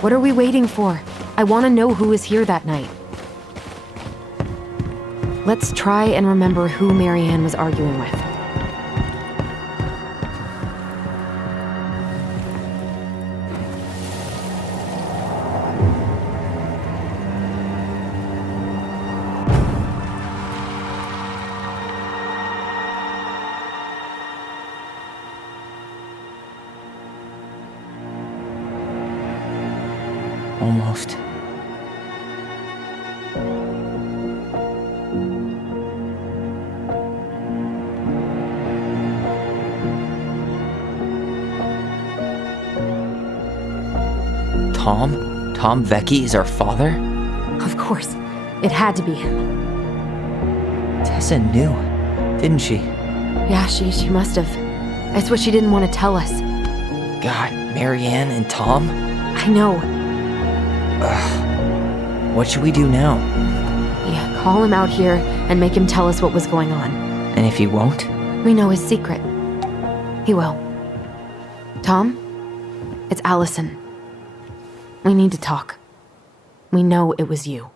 What are we waiting for? I want to know who was here that night. Let's try and remember who Marianne was arguing with. Almost. Tom? Tom Vecchi is our father? Of course. It had to be him. Tessa knew, didn't she? Yeah, she must have. That's what she didn't want to tell us. God, Marianne and Tom? I know. What should we do now? Yeah, call him out here and make him tell us what was going on. And if he won't? We know his secret. He will. Tom? It's Allison. We need to talk. We know it was you.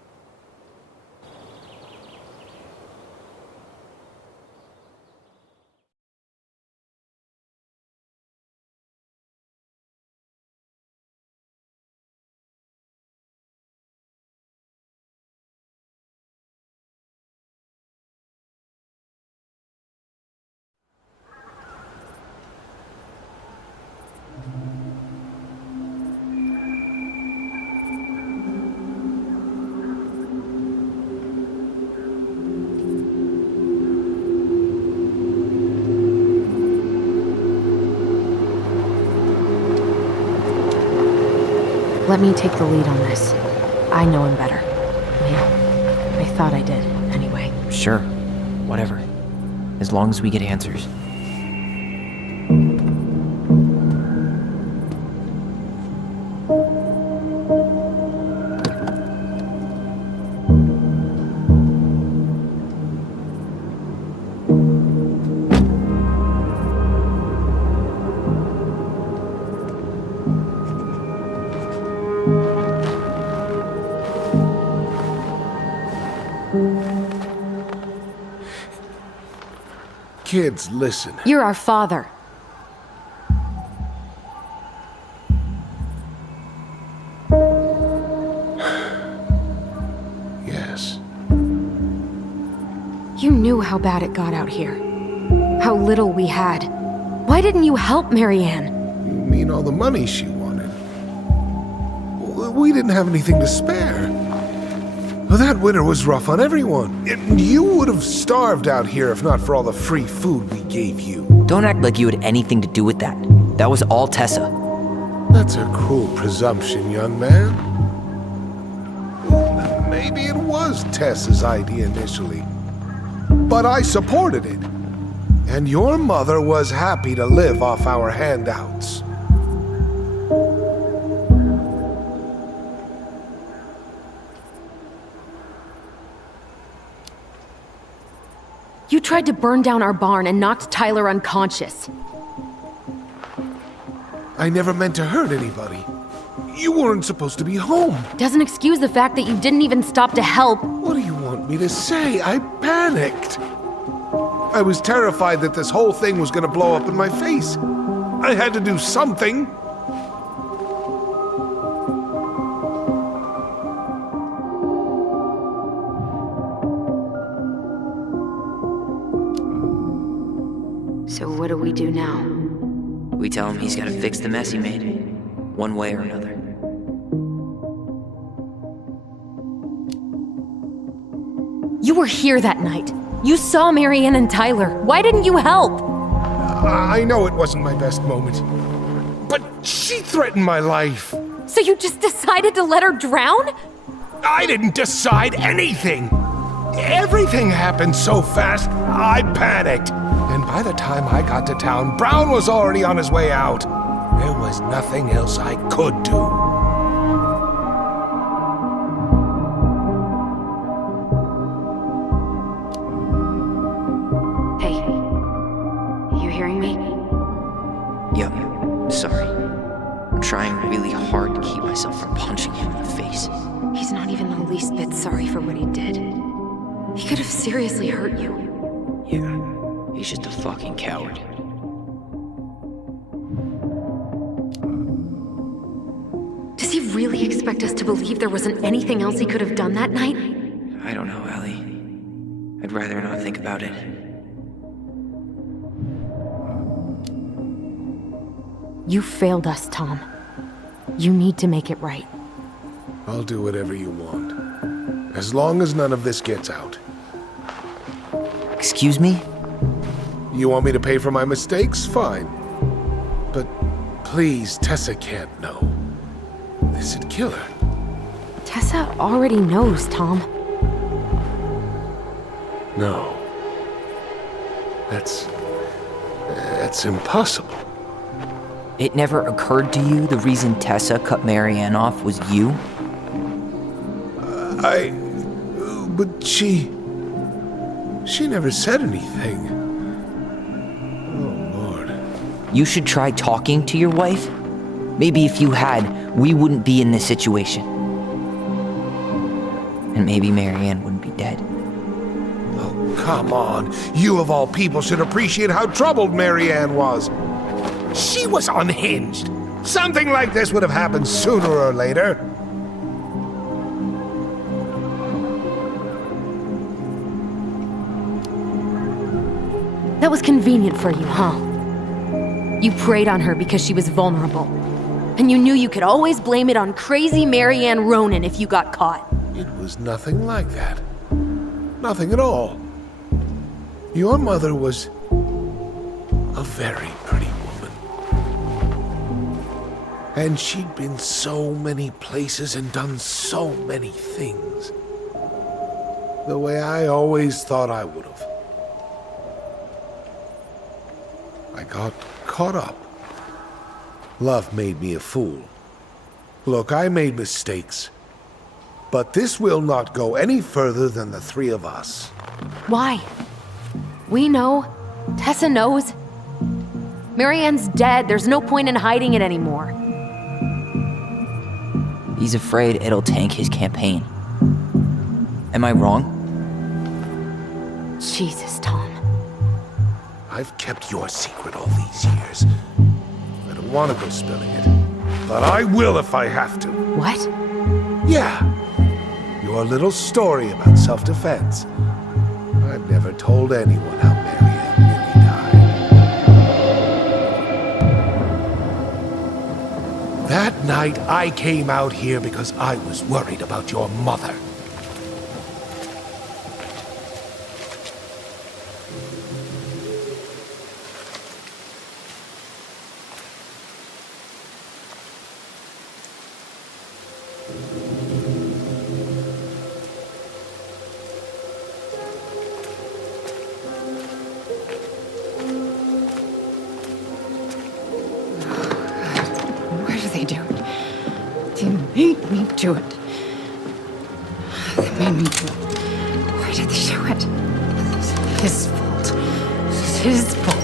Let me take the lead on this. I know him better. Yeah, I thought I did, anyway. Sure. Whatever. As long as we get answers. Kids, listen. You're our father. Yes. You knew how bad it got out here. How little we had. Why didn't you help Marianne? You mean all the money she wanted? We didn't have anything to spare. Well, that winter was rough on everyone. You would have starved out here if not for all the free food we gave you. Don't act like you had anything to do with that. That was all Tessa. That's a cruel presumption, young man. Maybe it was Tessa's idea initially. But I supported it. And your mother was happy to live off our handouts. You tried to burn down our barn and knocked Tyler unconscious. I never meant to hurt anybody. You weren't supposed to be home. Doesn't excuse the fact that you didn't even stop to help. What do you want me to say? I panicked. I was terrified that this whole thing was gonna blow up in my face. I had to do something. So what do we do now? We tell him he's gotta fix the mess he made. One way or another. You were here that night. You saw Marianne and Tyler. Why didn't you help? I know it wasn't my best moment. But she threatened my life. So you just decided to let her drown? I didn't decide anything. Everything happened so fast, I panicked. And by the time I got to town, Brown was already on his way out. There was nothing else I could do. Hey, you hearing me? Yup. Sorry. I'm trying really hard to keep myself from least bit sorry for what he did. He could have seriously hurt you. Yeah, he's just a fucking coward. Does he really expect us to believe there wasn't anything else he could have done that night? I don't know, Ellie. I'd rather not think about it. You failed us, Tom. You need to make it right. I'll do whatever you want. As long as none of this gets out. Excuse me? You want me to pay for my mistakes? Fine. But please, Tessa can't know. This'd kill her. Tessa already knows, Tom. No. That's impossible. It never occurred to you the reason Tessa cut Marianne off was you? But she never said anything. Oh, Lord. You should try talking to your wife. Maybe if you had, we wouldn't be in this situation. And maybe Marianne wouldn't be dead. Oh, come on. You of all people should appreciate how troubled Marianne was. She was unhinged. Something like this would have happened sooner or later. That was convenient for you, huh? You preyed on her because she was vulnerable. And you knew you could always blame it on crazy Marianne Ronan if you got caught. It was nothing like that. Nothing at all. Your mother was a very pretty woman. And she'd been so many places and done so many things. The way I always thought I would have. I got caught up. Love made me a fool. Look, I made mistakes. But this will not go any further than the three of us. Why? We know. Tessa knows. Marianne's dead. There's no point in hiding it anymore. He's afraid it'll tank his campaign. Am I wrong? Jesus, Tom. I've kept your secret all these years. I don't want to go spilling it. But I will if I have to. What? Yeah. Your little story about self-defense. I've never told anyone how Marianne really died. That night, I came out here because I was worried about your mother. Why do they do it? They made me do it. They made me do it. Why did they do it? This is his fault. This is his fault.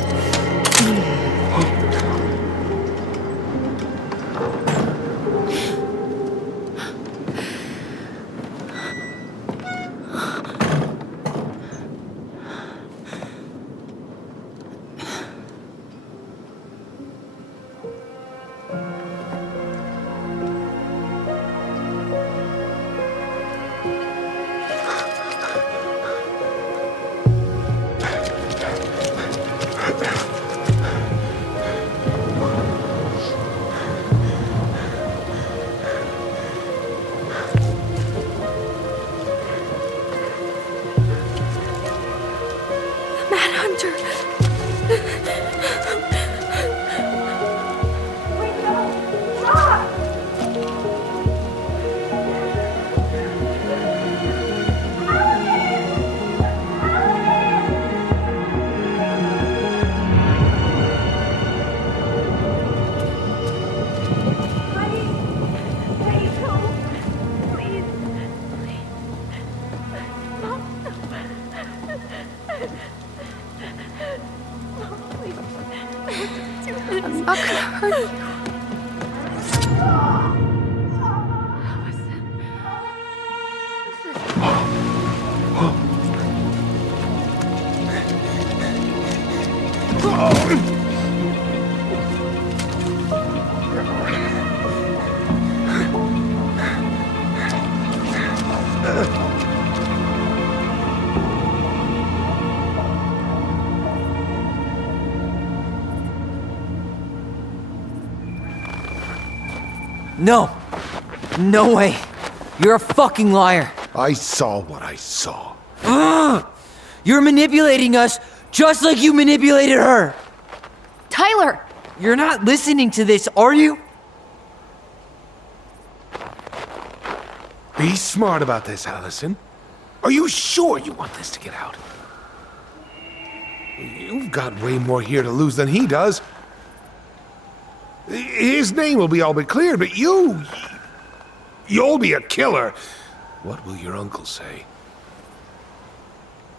Manhunter! I'm not gonna hurt you. No. No way. You're a fucking liar. I saw what I saw. You're manipulating us just like you manipulated her. Tyler! You're not listening to this, are you? Be smart about this, Allison. Are you sure you want this to get out? You've got way more here to lose than he does. His name will be all but cleared, but you'll be a killer. What will your uncle say?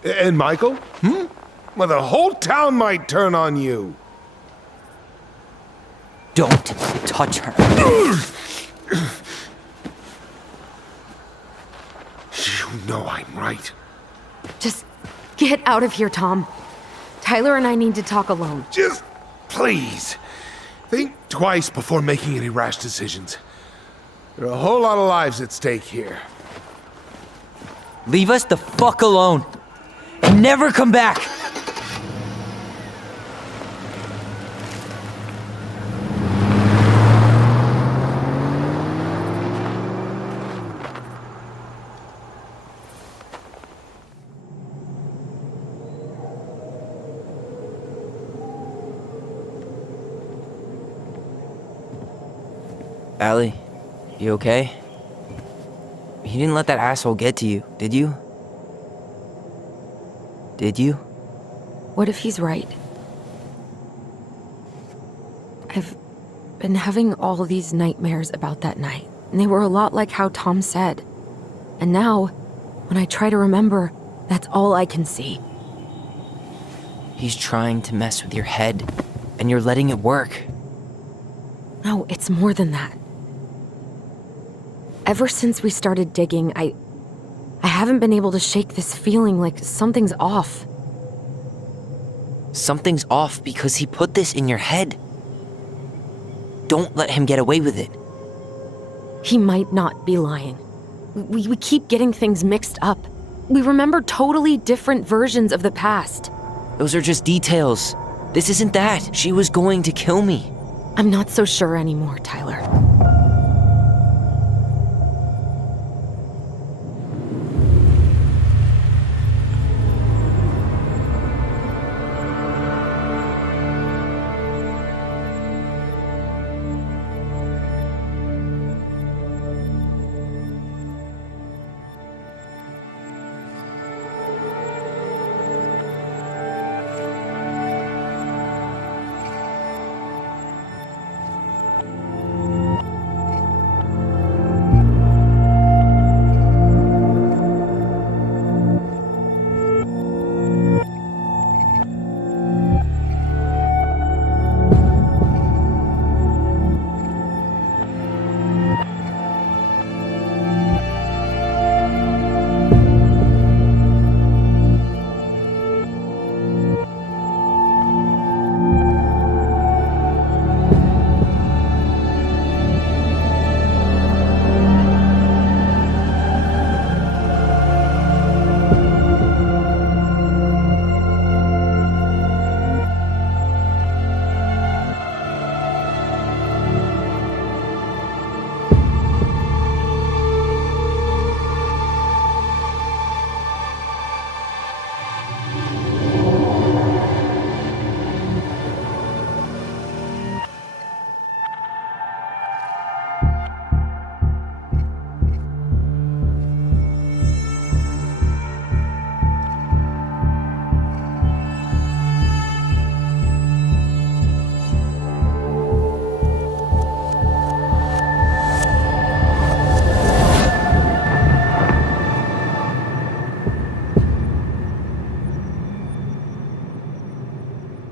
And Michael? Well, the whole town might turn on you. Don't touch her. You know I'm right. Just get out of here, Tom. Tyler and I need to talk alone. Just please, think twice before making any rash decisions. There are a whole lot of lives at stake here. Leave us the fuck alone. And never come back. Allie, you okay? You didn't let that asshole get to you, did you? Did you? What if he's right? I've been having all these nightmares about that night, and they were a lot like how Tom said. And now, when I try to remember, that's all I can see. He's trying to mess with your head, and you're letting it work. No, it's more than that. Ever since we started digging, I haven't been able to shake this feeling like something's off. Something's off because he put this in your head. Don't let him get away with it. He might not be lying. We keep getting things mixed up. We remember totally different versions of the past. Those are just details. This isn't that. She was going to kill me. I'm not so sure anymore, Tyler.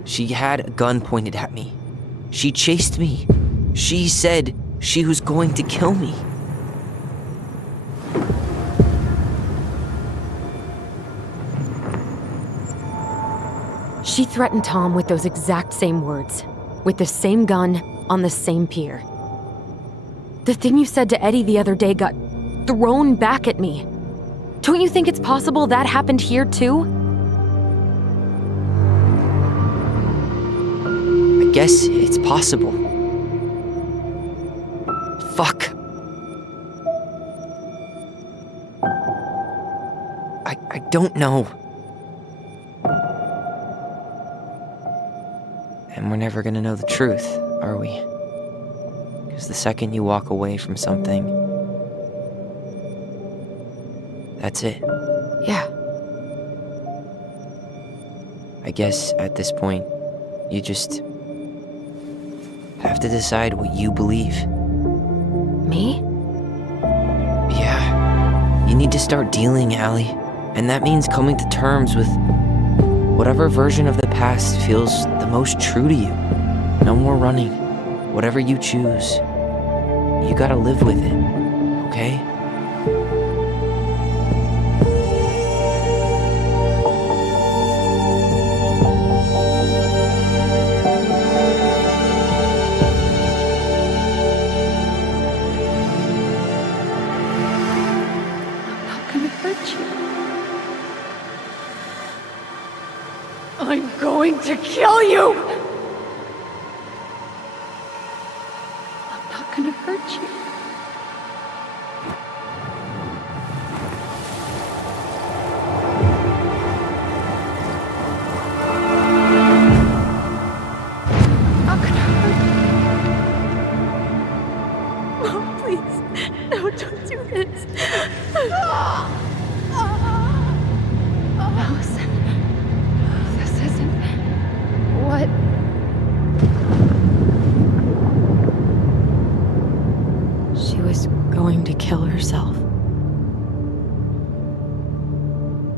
She had a gun pointed at me. She chased me. She said she was going to kill me. She threatened Tom with those exact same words, with the same gun, on the same pier. The thing you said to Eddie the other day got thrown back at me. Don't you think it's possible that happened here too? I guess it's possible. Fuck. I don't know. And we're never gonna know the truth, are we? Because the second you walk away from something, that's it. Yeah. I guess at this point, you just have to decide what you believe. Me? Yeah, you need to start dealing, Allie. And that means coming to terms with whatever version of the past feels the most true to you. No more running. Whatever you choose, you gotta live with it, okay? I'm going to kill you! I'm not gonna hurt you. I'm not gonna hurt you. Mom, please. No, don't do this. Allison, this isn't what... She was going to kill herself.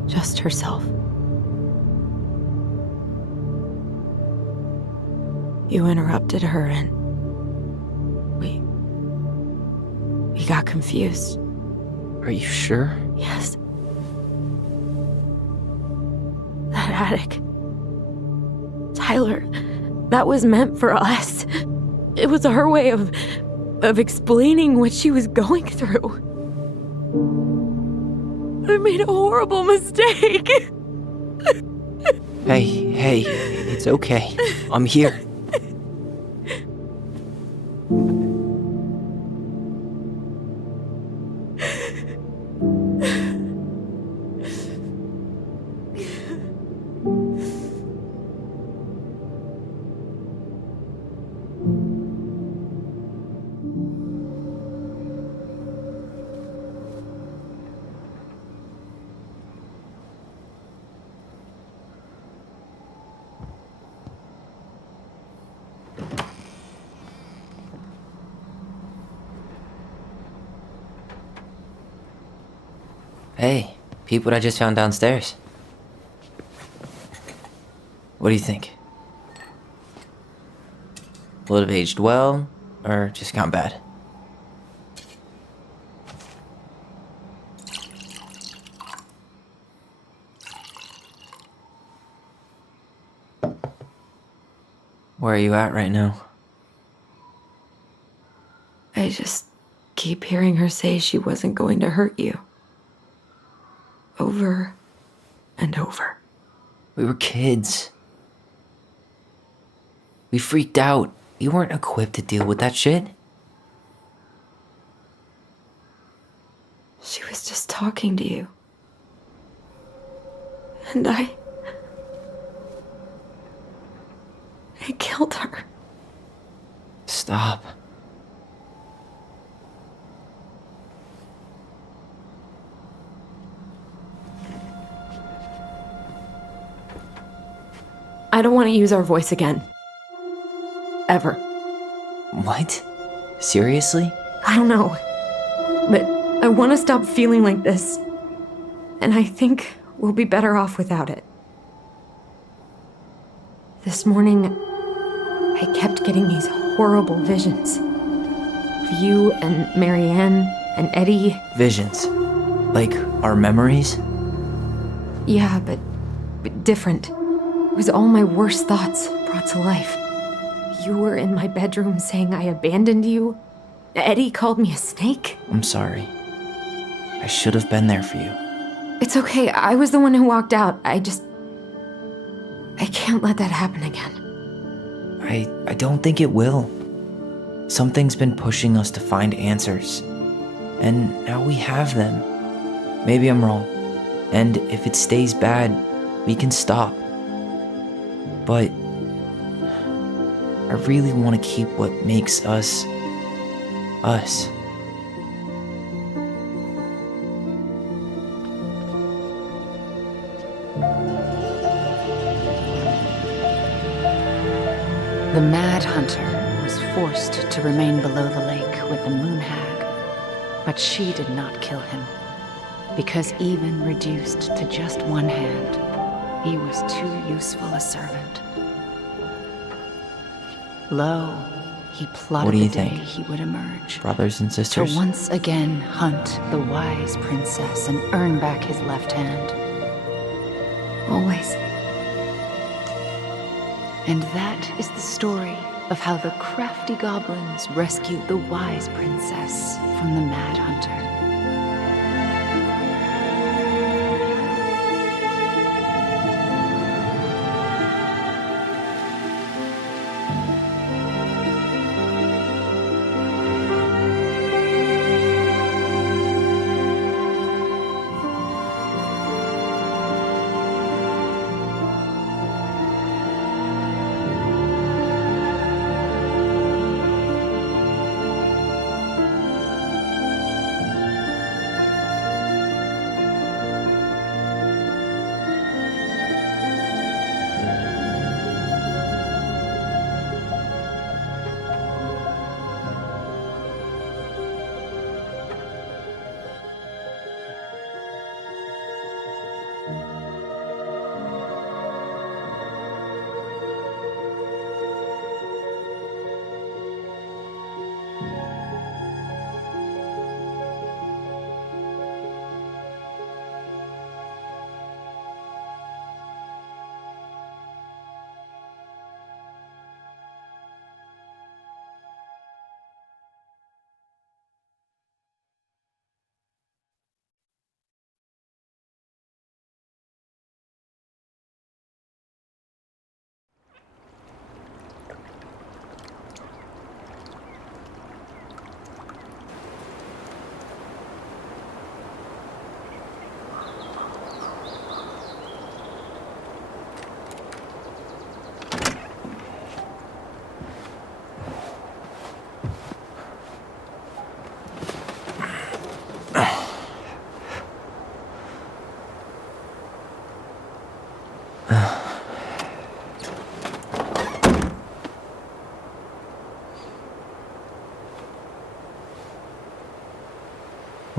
Just herself. You interrupted her and we got confused. Are you sure? Yes. That attic. Tyler, that was meant for us. It was her way of explaining what she was going through. I made a horrible mistake. Hey, it's okay. I'm here. Hey, peep what I just found downstairs. What do you think? Will it have aged well, or just gone bad? Where are you at right now? I just keep hearing her say she wasn't going to hurt you. Over and over. We were kids. We freaked out. We weren't equipped to deal with that shit. She was just talking to you. And I killed her. Stop. I don't want to use our voice again. Ever. What? Seriously? I don't know. But I want to stop feeling like this. And I think we'll be better off without it. This morning, I kept getting these horrible visions. Of you and Marianne and Eddie. Visions. Like our memories? Yeah, but different. It was all my worst thoughts brought to life. You were in my bedroom saying I abandoned you. Eddie called me a snake. I'm sorry. I should have been there for you. It's okay. I was the one who walked out. I can't let that happen again. I don't think it will. Something's been pushing us to find answers, and now we have them. Maybe I'm wrong, and if it stays bad, we can stop. But I really want to keep what makes us, us. The Mad Hunter was forced to remain below the lake with the Moon Hag, but she did not kill him, because even reduced to just one hand, he was too useful a servant. Lo, he plotted What do you the day think? he would emerge, Brothers and to sisters? once again hunt the wise princess and earn back his left hand. Always. And that is the story of how the crafty goblins rescued the wise princess from the Mad Hunter.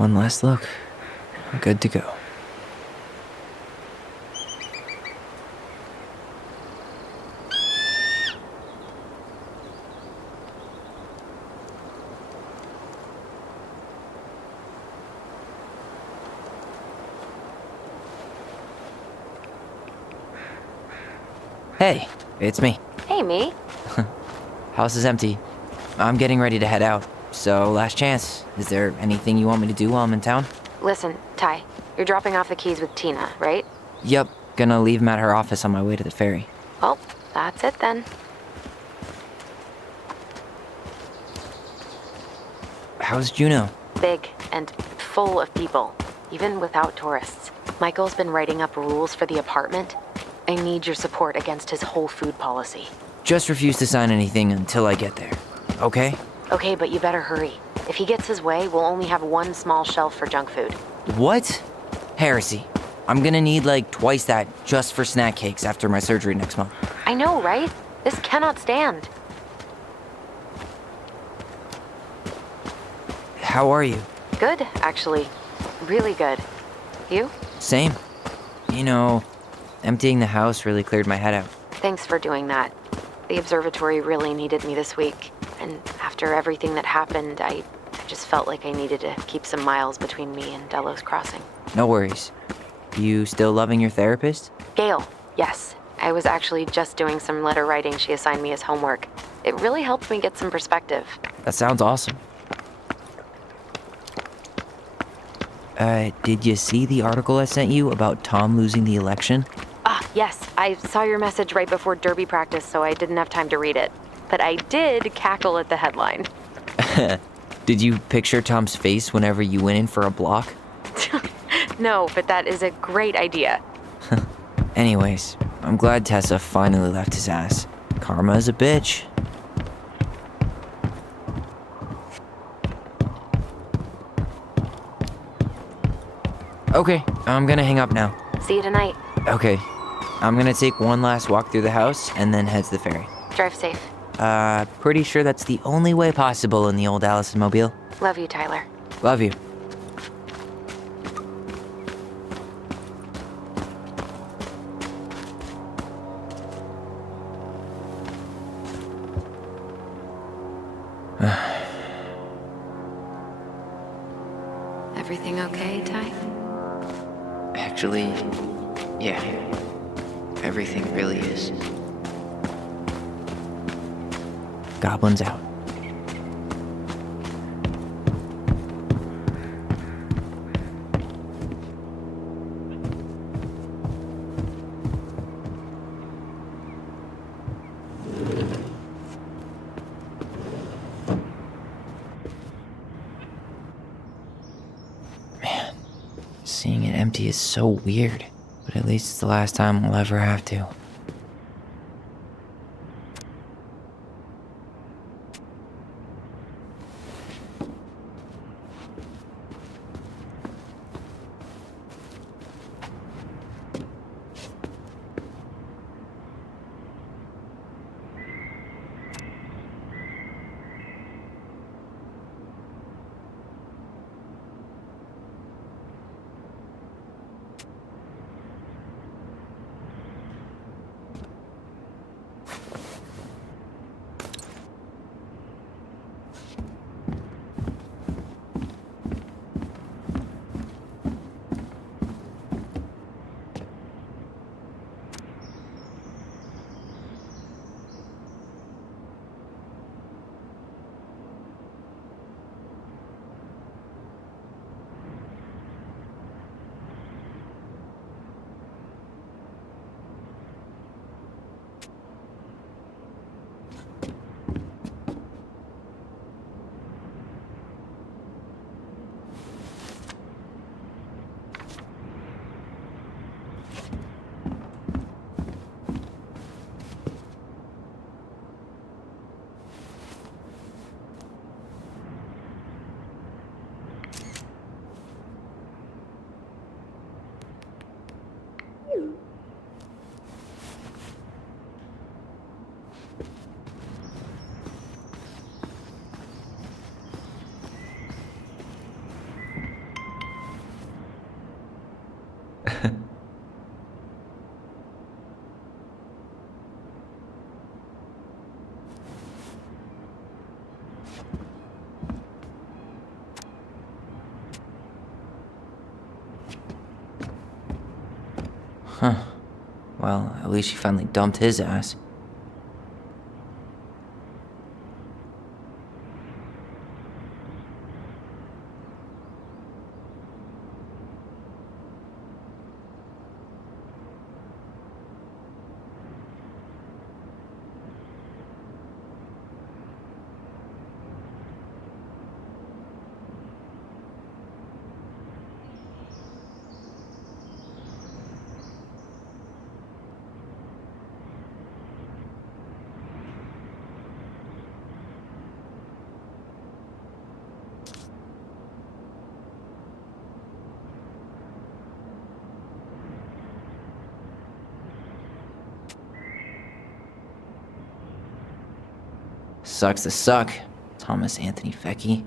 One last look. Good to go. Hey, it's me. Hey, me. House is empty. I'm getting ready to head out. So, last chance. Is there anything you want me to do while I'm in town? Listen, Ty, you're dropping off the keys with Tina, right? Yep, gonna leave them at her office on my way to the ferry. Well, that's it then. How's Juno? Big and full of people, even without tourists. Michael's been writing up rules for the apartment. I need your support against his whole food policy. Just refuse to sign anything until I get there, okay? Okay, but you better hurry. If he gets his way, we'll only have one small shelf for junk food. What? Heresy. I'm gonna need like twice that just for snack cakes after my surgery next month. I know, right? This cannot stand. How are you? Good, actually. Really good. You? Same. You know, emptying the house really cleared my head out. Thanks for doing that. The observatory really needed me this week. And after everything that happened, I just felt like I needed to keep some miles between me and Delos Crossing. No worries. You still loving your therapist? Gail, yes. I was actually just doing some letter writing she assigned me as homework. It really helped me get some perspective. That sounds awesome. Did you see the article I sent you about Tom losing the election? Ah, yes. I saw your message right before derby practice, so I didn't have time to read it. But I did cackle at the headline. Did you picture Tom's face whenever you went in for a block? No, but that is a great idea. Anyways, I'm glad Tessa finally left his ass. Karma is a bitch. Okay, I'm gonna hang up now. See you tonight. Okay, I'm gonna take one last walk through the house and then head to the ferry. Drive safe. Pretty sure that's the only way possible in the old Allison mobile. Love you, Tyler. Love you. Everything okay, Ty? Actually, yeah. Everything really is. Goblins out. Man, seeing it empty is so weird, but at least it's the last time we'll ever have to. Huh. Well, at least she finally dumped his ass. Sucks to suck, Thomas Anthony Fecky.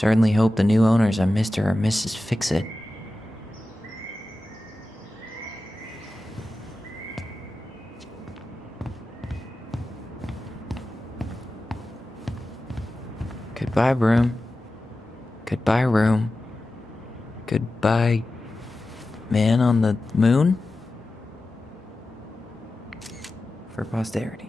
Certainly hope the new owners are Mr. or Mrs. Fix-It. Goodbye, broom. Goodbye, room. Goodbye, man on the moon? For posterity.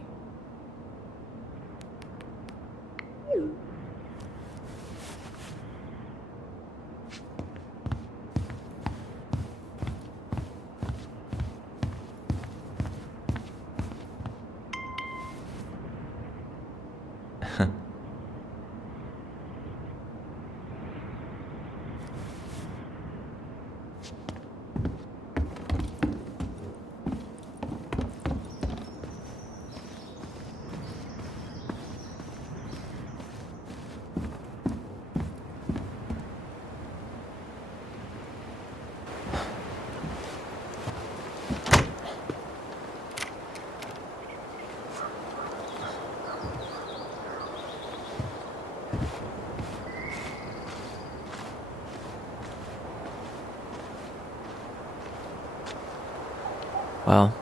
Well,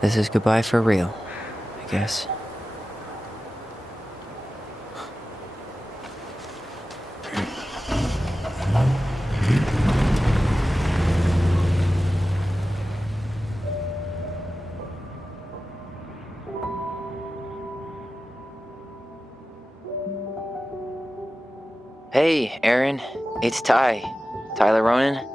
this is goodbye for real, I guess. Hey, Aaron. It's Ty. Tyler Ronan.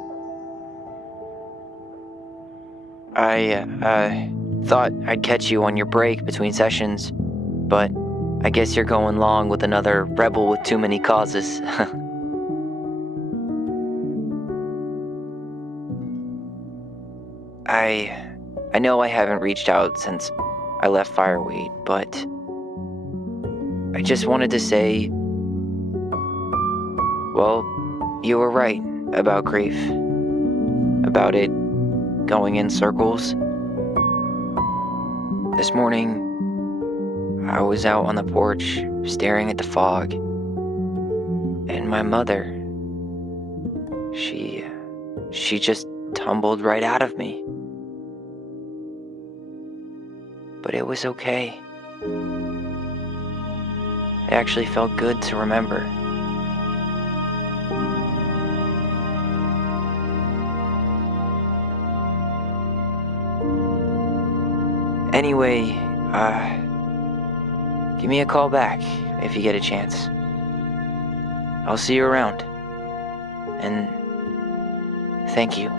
I thought I'd catch you on your break between sessions, but I guess you're going long with another rebel with too many causes. I know I haven't reached out since I left Fireweed, but I just wanted to say, well, you were right about grief. About it going in circles. This morning, I was out on the porch staring at the fog, and my mother, she just tumbled right out of me. But it was okay. It actually felt good to remember. Anyway, give me a call back if you get a chance. I'll see you around. And thank you.